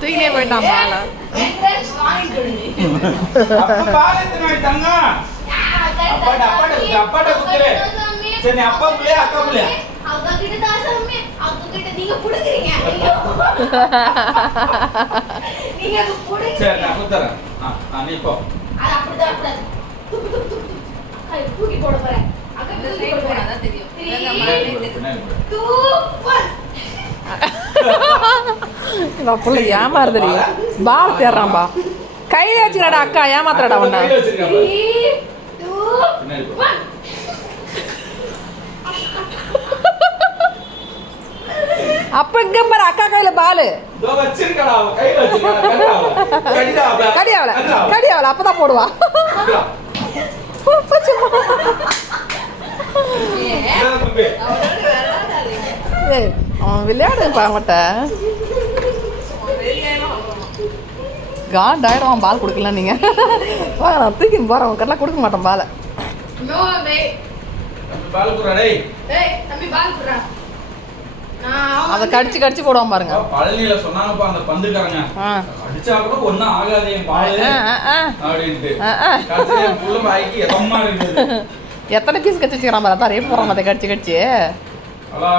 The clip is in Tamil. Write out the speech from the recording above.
தூக்கினே போயிட்டான் பால. அப்பாட்ட குத்துரு. சரி அப்பா புள்ளையா அக்கா புள்ளையா? அக்கா கிட்ட தான் சாமி. அக்கா கிட்ட நீங்க புடுக்குறீங்க. நீங்க புடுங்க. சரி நான் குத்துறேன். நீ போ. அது அப்படிதான் அப்படிதான். ஐ தூக்கி போட போறேன். அக்கா இந்த தூக்கி சைடு போட போனா போறேன். தான் தெரியும். பின்னாடி போடு. 2 1 இந்த புள்ள ஏமாறுதுடி. பால் தேடுறான்பா. கையில வச்சுக்கடா அக்கா ஏமாத்துறடா உன்ன. கையில வச்சிருக்கேன் பாரு. 3 2 பின்னாடி போ. 1 அப்ப இங்க பாரு அக்கா கையில பால். இதோ வச்சிருக்கடா கையில வச்சிருக்கடா. கடியாவல கடியாவல அப்பதான் போடுவா. ஏய் அவன் விளையாடுப்பா அவன்கிட்ட. காண்டாயிரம் பால் கொடுக்கல நீங்க. வாங்க நான் தூக்கி போறேன் உங்ககிட்ட கொடுக்க மாட்டேன் பாலை. நோ வே பால் குறா டேய். ஏய் தம்பி பால் குறா. அதை கடிச்சு கடிச்சு போடுவான் பாருங்க. பழனியில சொன்னாங்கப்பா அந்த பந்துக்காரங்க. அடிச்சா கூட ஒண்ணும் ஆகாது என் பால் அப்படின்ட்டு. கடைசியா என் புள்ள வாய்க்கு எதமா இருக்குது. எத்தனை பீஸ் கடிச்சு வச்சுக்கிறான் பாரு. அதான் ரேப் போடுறான் அதை கடிச்சு கடிச்சு. ஹலோ